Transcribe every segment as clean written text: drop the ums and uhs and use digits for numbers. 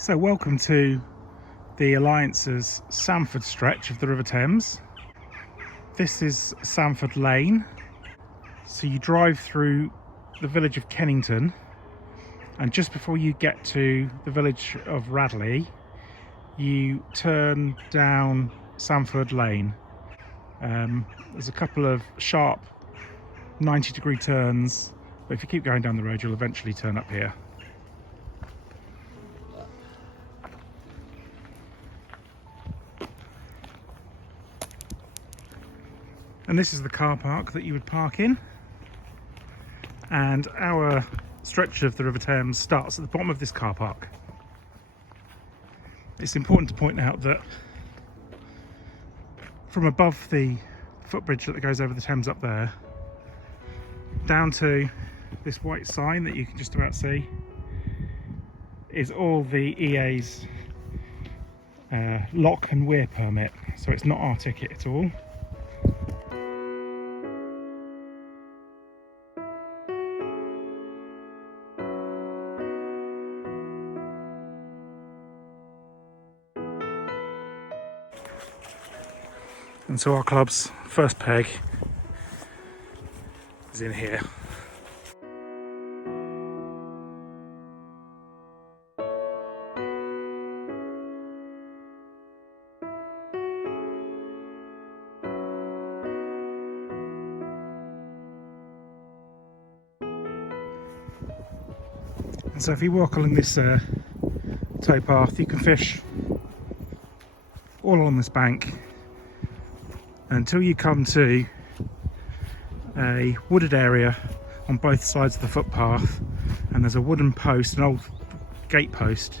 So welcome to the Alliance's Sandford stretch of the River Thames. This is Sandford Lane. So you drive through the village of Kennington, and just before you get to the village of Radley, you turn down Sandford Lane. There's a couple of sharp 90-degree turns, but if you keep going down the road, you'll eventually turn up here. And this is the car park that you would park in. And our stretch of the River Thames starts at the bottom of this car park. It's important to point out that from above the footbridge that goes over the Thames up there, down to this white sign that you can just about see, is all the EA's lock and weir permit. So it's not our ticket at all. And so our club's first peg is in here. And so if you walk along this towpath, you can fish all along this bank until you come to a wooded area on both sides of the footpath, and there's a wooden post, an old gate post,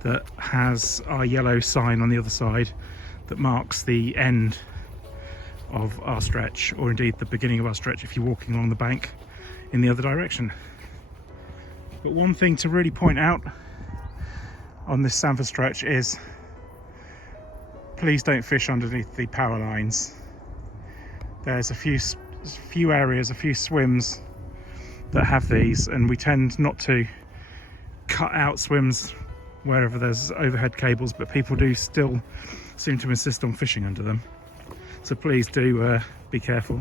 that has our yellow sign on the other side that marks the end of our stretch, or indeed the beginning of our stretch if you're walking along the bank in the other direction. But one thing to really point out on this Sandford stretch is please don't fish underneath the power lines. There's a few areas, a few swims that have these, and we tend not to cut out swims wherever there's overhead cables, but people do still seem to insist on fishing under them. So please do be careful.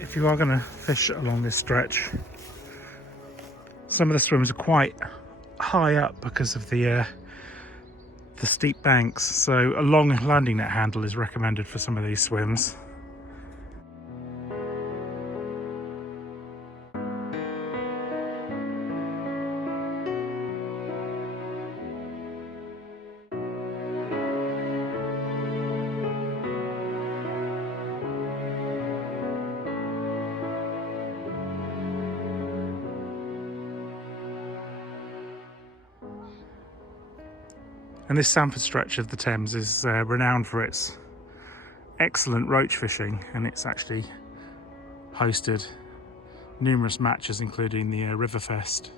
If you are going to fish along this stretch, some of the swims are quite high up because of the steep banks, so a long landing net handle is recommended for some of these swims. And this Sandford stretch of the Thames is renowned for its excellent roach fishing, and it's actually hosted numerous matches, including the Riverfest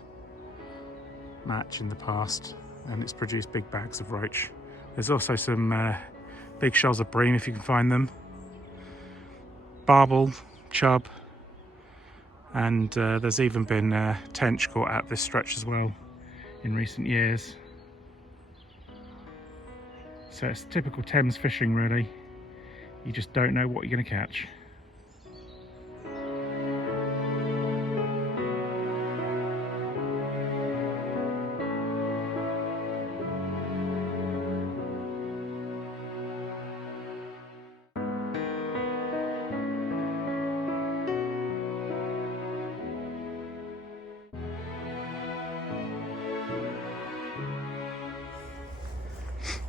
match in the past, and it's produced big bags of roach. There's also some big shoals of bream if you can find them, barbel, chub, and there's even been tench caught at this stretch as well in recent years. So it's typical Thames fishing, really. You just don't know what you're going to catch.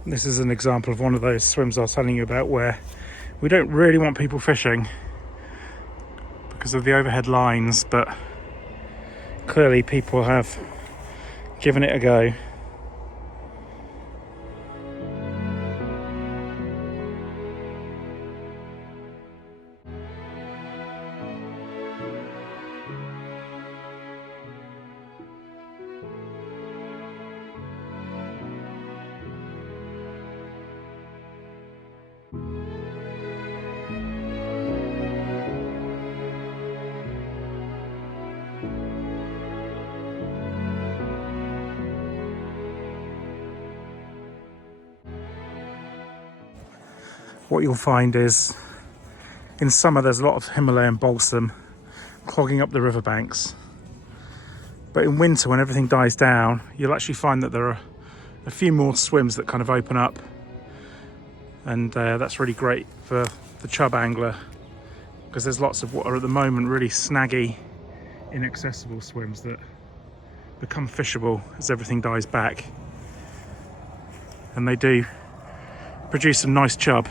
This is an example of one of those swims I was telling you about where we don't really want people fishing because of the overhead lines, but clearly people have given it a go. What you'll find is in summer there's a lot of Himalayan balsam clogging up the riverbanks, but in winter when everything dies down you'll actually find that there are a few more swims that kind of open up, and that's really great for the chub angler because there's lots of what are at the moment really snaggy, inaccessible swims that become fishable as everything dies back, and they do produce some nice chub.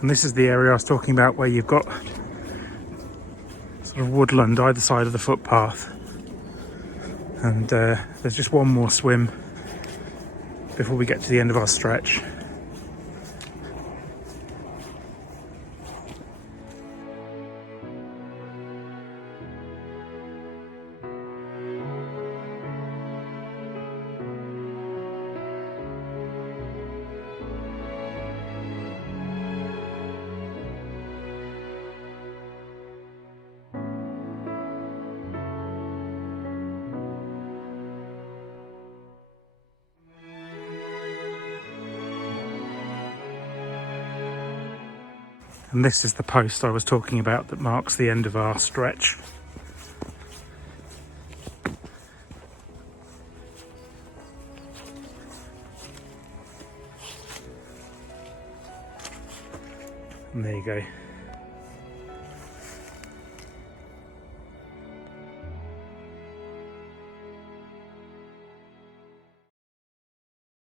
And this is the area I was talking about where you've got sort of woodland either side of the footpath. And there's just one more swim before we get to the end of our stretch. And this is the post I was talking about that marks the end of our stretch. And there you go.